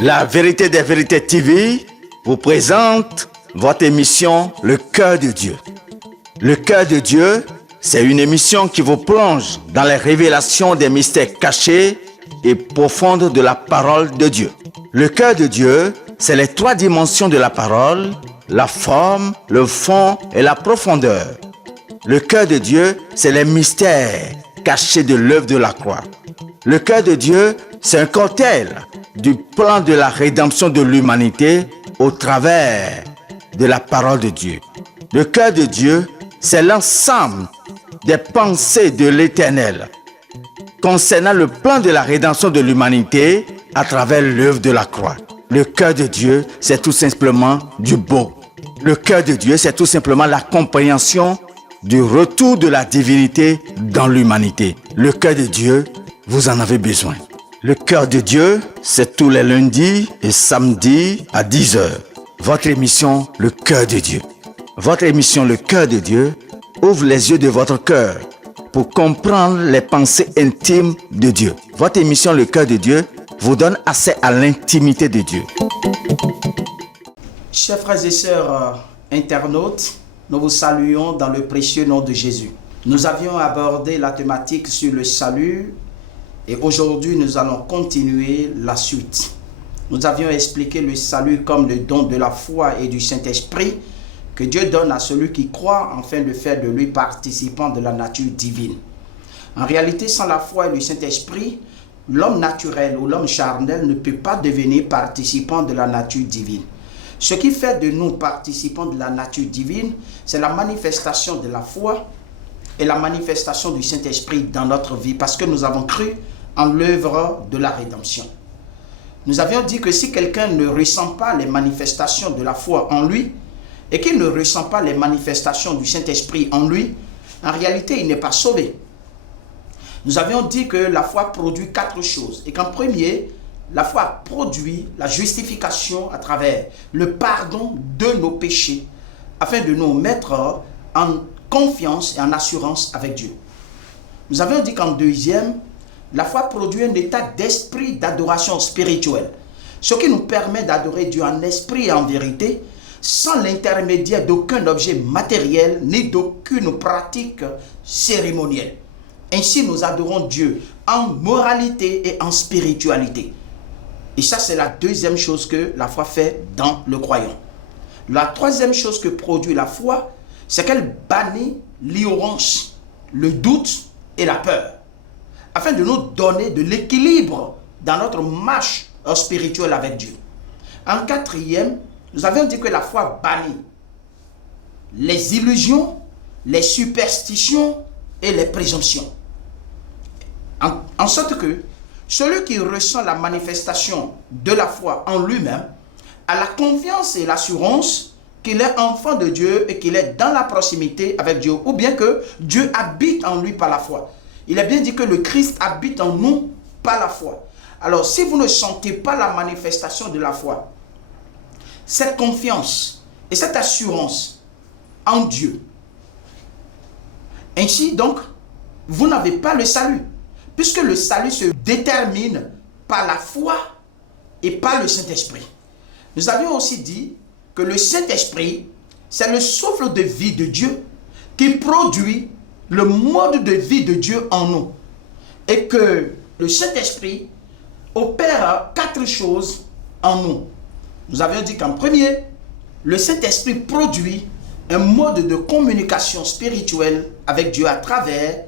La vérité des vérités TV vous présente votre émission Le Cœur de Dieu. Le Cœur de Dieu, c'est une émission qui vous plonge dans les révélations des mystères cachés et profondes de la parole de Dieu. Le Cœur de Dieu, c'est les trois dimensions de la parole, la forme, le fond et la profondeur. Le Cœur de Dieu, c'est les mystères cachés de l'œuvre de la croix. Le Cœur de Dieu, c'est un cocktail du plan de la rédemption de l'humanité au travers de la parole de Dieu. Le cœur de Dieu, c'est l'ensemble des pensées de l'Éternel concernant le plan de la rédemption de l'humanité à travers l'œuvre de la croix. Le cœur de Dieu, c'est tout simplement du beau. Le cœur de Dieu, c'est tout simplement la compréhension du retour de la divinité dans l'humanité. Le cœur de Dieu, vous en avez besoin. Le cœur de Dieu, c'est tous les lundis et samedis à 10h. Votre émission, Le Cœur de Dieu. Votre émission, Le Cœur de Dieu, ouvre les yeux de votre cœur pour comprendre les pensées intimes de Dieu. Votre émission, Le Cœur de Dieu, vous donne accès à l'intimité de Dieu. Chers frères et sœurs internautes, nous vous saluons dans le précieux nom de Jésus. Nous avions abordé la thématique sur le salut. Et aujourd'hui, nous allons continuer la suite. Nous avions expliqué le salut comme le don de la foi et du Saint-Esprit que Dieu donne à celui qui croit afin de faire de lui participant de la nature divine. En réalité, sans la foi et le Saint-Esprit, l'homme naturel ou l'homme charnel ne peut pas devenir participant de la nature divine. Ce qui fait de nous participants de la nature divine, c'est la manifestation de la foi et la manifestation du Saint-Esprit dans notre vie parce que nous avons cru en l'œuvre de la rédemption. Nous avions dit que si quelqu'un ne ressent pas les manifestations de la foi en lui et qu'il ne ressent pas les manifestations du Saint-Esprit en lui, en réalité, il n'est pas sauvé. Nous avions dit que la foi produit 4 choses et qu'en premier, la foi produit la justification à travers le pardon de nos péchés afin de nous mettre en confiance et en assurance avec Dieu. Nous avions dit qu'en deuxième, la foi produit un état d'esprit d'adoration spirituelle, ce qui nous permet d'adorer Dieu en esprit et en vérité, sans l'intermédiaire d'aucun objet matériel ni d'aucune pratique cérémonielle. Ainsi, nous adorons Dieu en moralité et en spiritualité. Et ça, c'est la deuxième chose que la foi fait dans le croyant. La troisième chose que produit la foi, c'est qu'elle bannit l'ignorance, le doute et la peur, afin de nous donner de l'équilibre dans notre marche spirituelle avec Dieu. En quatrième, nous avions dit que la foi bannit les illusions, les superstitions et les présomptions. En sorte que celui qui ressent la manifestation de la foi en lui-même a la confiance et l'assurance qu'il est enfant de Dieu et qu'il est dans la proximité avec Dieu, ou bien que Dieu habite en lui par la foi. Il est bien dit que le Christ habite en nous par la foi. Alors, si vous ne sentez pas la manifestation de la foi, cette confiance et cette assurance en Dieu, ainsi donc, vous n'avez pas le salut, puisque le salut se détermine par la foi et par le Saint-Esprit. Nous avions aussi dit que le Saint-Esprit, c'est le souffle de vie de Dieu qui produit le mode de vie de Dieu en nous. Et que le Saint-Esprit opère 4 choses en nous. Nous avions dit qu'en premier, le Saint-Esprit produit un mode de communication spirituelle avec Dieu à travers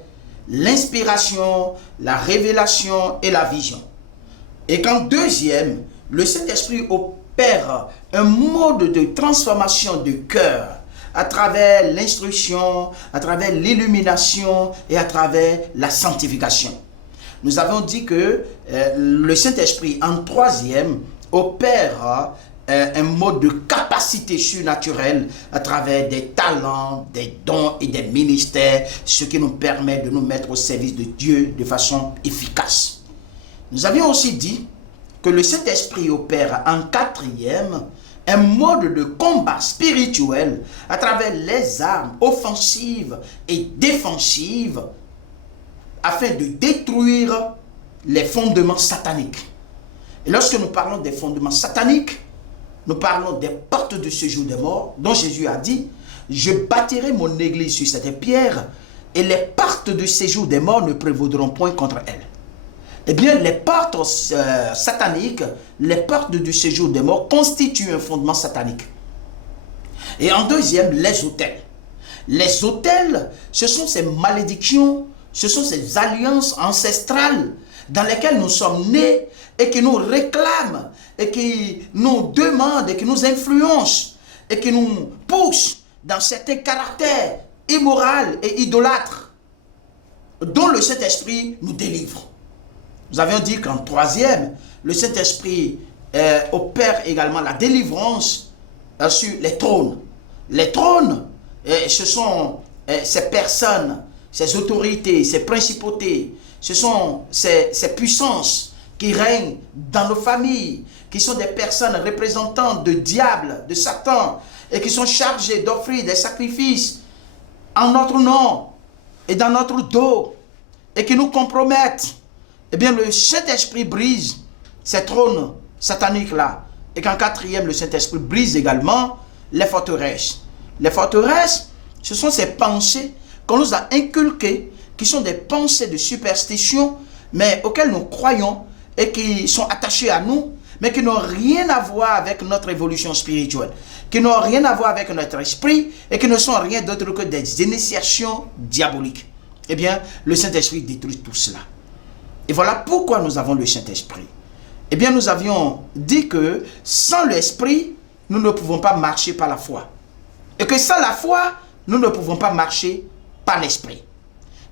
l'inspiration, la révélation et la vision. Et qu'en deuxième, le Saint-Esprit opère un mode de transformation de cœur à travers l'instruction, à travers l'illumination et à travers la sanctification. Nous avons dit que le Saint-Esprit, en troisième, opère un mode de capacité surnaturelle à travers des talents, des dons et des ministères, ce qui nous permet de nous mettre au service de Dieu de façon efficace. Nous avions aussi dit que le Saint-Esprit opère en quatrième un mode de combat spirituel à travers les armes offensives et défensives afin de détruire les fondements sataniques. Et lorsque nous parlons des fondements sataniques, nous parlons des portes de séjour des morts, dont Jésus a dit, je bâtirai mon église sur cette pierre et les portes de séjour des morts ne prévaudront point contre elle. Eh bien, les portes sataniques, les portes du séjour des morts constituent un fondement satanique. Et en deuxième, les autels. Les autels, ce sont ces malédictions, ce sont ces alliances ancestrales dans lesquelles nous sommes nés et qui nous réclament et qui nous demandent et qui nous influencent et qui nous poussent dans certains caractères immoraux et idolâtres dont le Saint-Esprit nous délivre. Nous avions dit qu'en troisième, le Saint-Esprit opère également la délivrance sur les trônes. Les trônes, ce sont ces personnes, ces autorités, ces principautés, ce sont ces puissances qui règnent dans nos familles, qui sont des personnes représentantes de diable, de Satan, et qui sont chargées d'offrir des sacrifices en notre nom et dans notre dos, et qui nous compromettent. Eh bien, le Saint-Esprit brise ces trônes sataniques-là. Et qu'en quatrième, le Saint-Esprit brise également les forteresses. Les forteresses, ce sont ces pensées qu'on nous a inculquées, qui sont des pensées de superstition, mais auxquelles nous croyons et qui sont attachées à nous, mais qui n'ont rien à voir avec notre évolution spirituelle, qui n'ont rien à voir avec notre esprit et qui ne sont rien d'autre que des initiations diaboliques. Eh bien, le Saint-Esprit détruit tout cela. Et voilà pourquoi nous avons le Saint-Esprit. Eh bien, nous avions dit que sans l'Esprit, nous ne pouvons pas marcher par la foi. Et que sans la foi, nous ne pouvons pas marcher par l'Esprit.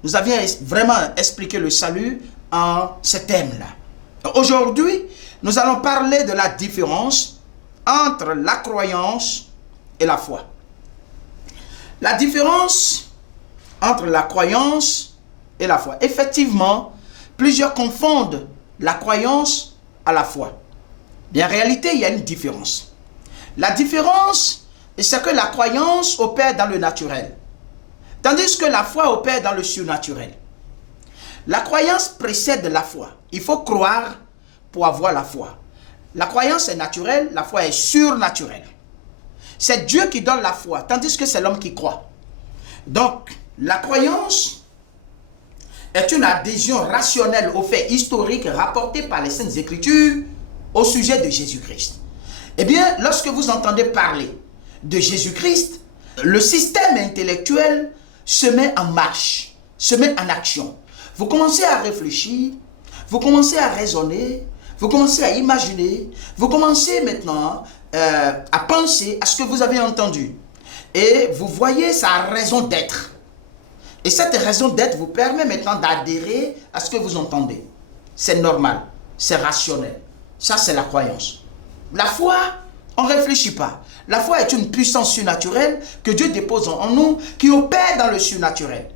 Nous avions vraiment expliqué le salut en ce thème-là. Aujourd'hui, nous allons parler de la différence entre la croyance et la foi. La différence entre la croyance et la foi. Effectivement, plusieurs confondent la croyance à la foi. Mais en réalité, il y a une différence. La différence, c'est que la croyance opère dans le naturel, tandis que la foi opère dans le surnaturel. La croyance précède la foi. Il faut croire pour avoir la foi. La croyance est naturelle, la foi est surnaturelle. C'est Dieu qui donne la foi, tandis que c'est l'homme qui croit. Donc, la croyance est une adhésion rationnelle aux faits historiques rapportés par les Saintes Écritures au sujet de Jésus-Christ. Eh bien, lorsque vous entendez parler de Jésus-Christ, le système intellectuel se met en marche, se met en action. Vous commencez à réfléchir, vous commencez à raisonner, vous commencez à imaginer, vous commencez maintenant à penser à ce que vous avez entendu. Et vous voyez sa raison d'être. Et cette raison d'être vous permet maintenant d'adhérer à ce que vous entendez. C'est normal, c'est rationnel. Ça, c'est la croyance. La foi, on ne réfléchit pas. La foi est une puissance surnaturelle que Dieu dépose en nous, qui opère dans le surnaturel.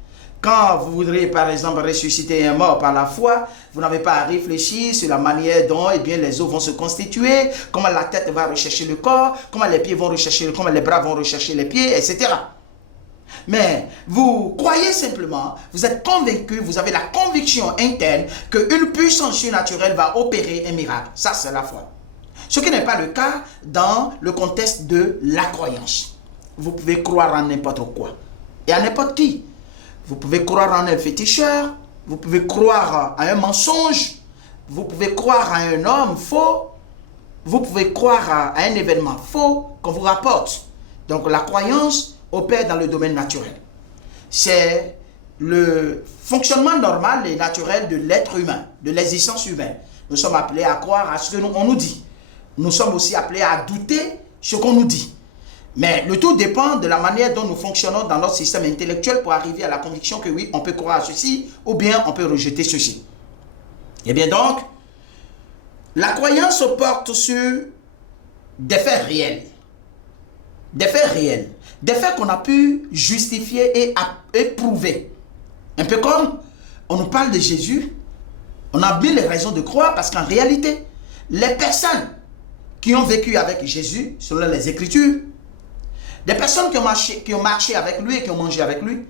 Quand vous voudrez, par exemple, ressusciter un mort par la foi, vous n'avez pas à réfléchir sur la manière dont les os vont se constituer, comment la tête va rechercher le corps, comment les pieds vont rechercher, comment les bras vont rechercher les pieds, etc. Mais vous croyez simplement, vous êtes convaincu, vous avez la conviction interne qu'une puissance surnaturelle va opérer un miracle. Ça, c'est la foi. Ce qui n'est pas le cas dans le contexte de la croyance. Vous pouvez croire en n'importe quoi et à n'importe qui. Vous pouvez croire en un féticheur, vous pouvez croire à un mensonge, vous pouvez croire à un homme faux, vous pouvez croire à un événement faux qu'on vous rapporte. Donc la croyance opère dans le domaine naturel. C'est le fonctionnement normal et naturel de l'être humain, de l'existence humaine. Nous sommes appelés à croire à ce que on nous dit. Nous sommes aussi appelés à douter ce qu'on nous dit. Mais le tout dépend de la manière dont nous fonctionnons dans notre système intellectuel pour arriver à la conviction que oui, on peut croire à ceci ou bien on peut rejeter ceci. Et bien donc, la croyance porte sur des faits réels. Des faits réels. Des faits qu'on a pu justifier et prouver. Un peu comme on nous parle de Jésus, on a bien les raisons de croire parce qu'en réalité, les personnes qui ont vécu avec Jésus, selon les Écritures, des personnes qui ont marché avec lui et qui ont mangé avec lui,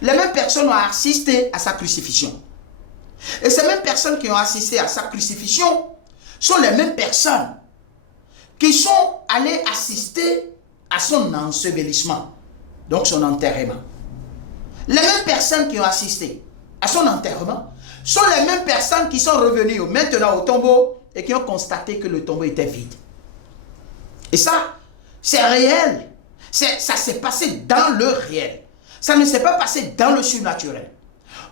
les mêmes personnes ont assisté à sa crucifixion. Et ces mêmes personnes qui ont assisté à sa crucifixion sont les mêmes personnes qui sont allées assister à son ensevelissement, donc son enterrement. Les mêmes personnes qui ont assisté à son enterrement sont les mêmes personnes qui sont revenues maintenant au tombeau et qui ont constaté que le tombeau était vide. Et ça, c'est réel. Ça s'est passé dans le réel. Ça ne s'est pas passé dans le surnaturel.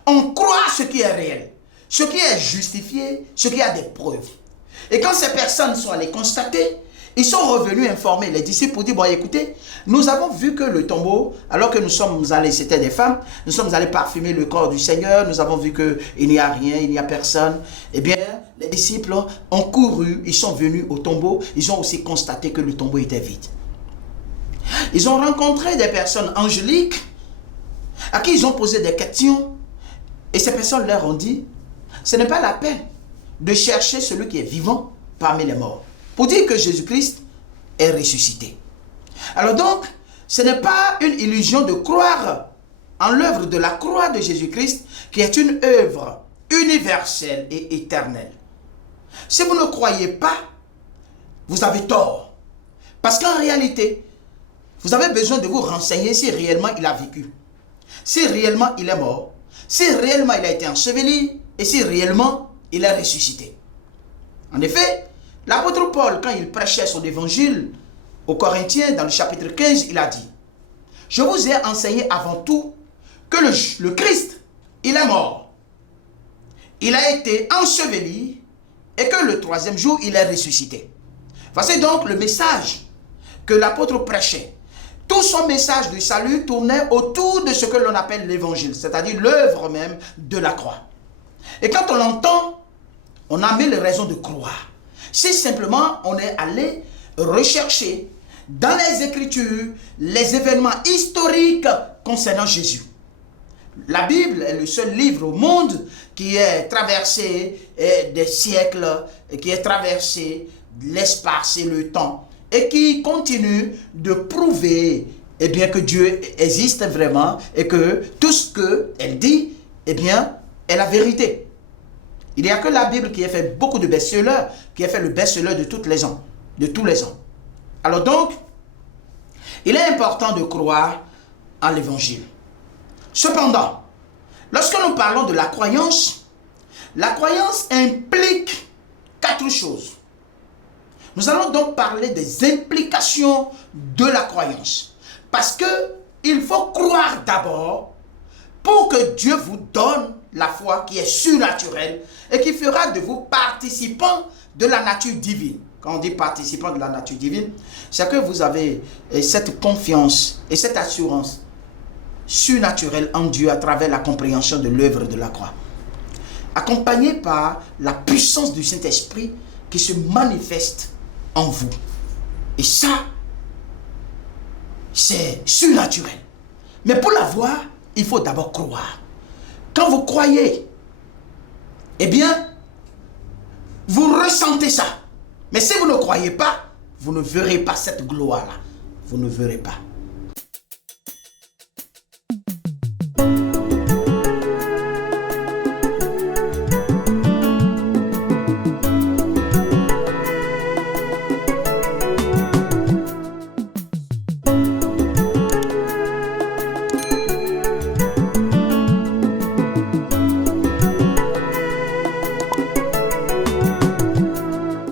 On croit ce qui est réel, ce qui est justifié, ce qui a des preuves. Et quand ces personnes sont allées constater, ils sont revenus informer les disciples pour dire, bon écoutez, nous avons vu que le tombeau, alors que nous sommes allés, c'était des femmes, nous sommes allés parfumer le corps du Seigneur, nous avons vu qu'il n'y a rien, il n'y a personne. Eh bien, les disciples ont couru, ils sont venus au tombeau, ils ont aussi constaté que le tombeau était vide. Ils ont rencontré des personnes angéliques à qui ils ont posé des questions et ces personnes leur ont dit, ce n'est pas la peine de chercher celui qui est vivant parmi les morts, pour dire que Jésus-Christ est ressuscité. Alors donc, ce n'est pas une illusion de croire en l'œuvre de la croix de Jésus-Christ qui est une œuvre universelle et éternelle. Si vous ne croyez pas, vous avez tort. Parce qu'en réalité, vous avez besoin de vous renseigner si réellement il a vécu, si réellement il est mort, si réellement il a été enseveli et si réellement il est ressuscité. En effet, l'apôtre Paul, quand il prêchait son évangile aux Corinthiens, dans le chapitre 15, il a dit, « Je vous ai enseigné avant tout que le Christ, il est mort. Il a été enseveli et que le troisième jour, il est ressuscité. » Voici donc le message que l'apôtre prêchait. Tout son message du salut tournait autour de ce que l'on appelle l'évangile, c'est-à-dire l'œuvre même de la croix. Et quand on l'entend, on a mille raisons de croire. Si simplement on est allé rechercher dans les Écritures les événements historiques concernant Jésus. La Bible est le seul livre au monde qui est traversé des siècles, qui est traversé l'espace et le temps, et qui continue de prouver eh bien, que Dieu existe vraiment et que tout ce qu'elle dit eh bien, est la vérité. Il n'y a que la Bible qui a fait beaucoup de best-sellers, qui a fait le best-seller de tous les ans. Alors donc, il est important de croire en l'évangile. Cependant, lorsque nous parlons de la croyance implique 4 choses. Nous allons donc parler des implications de la croyance. Parce qu'il faut croire d'abord pour que Dieu vous donne la foi qui est surnaturelle et qui fera de vous participants de la nature divine. Quand on dit participants de la nature divine, c'est que vous avez cette confiance et cette assurance surnaturelle en Dieu à travers la compréhension de l'œuvre de la croix. Accompagné par la puissance du Saint-Esprit qui se manifeste en vous. Et ça, c'est surnaturel. Mais pour l'avoir, il faut d'abord croire. Quand vous croyez, eh bien, vous ressentez ça. Mais si vous ne croyez pas, vous ne verrez pas cette gloire-là. Vous ne verrez pas.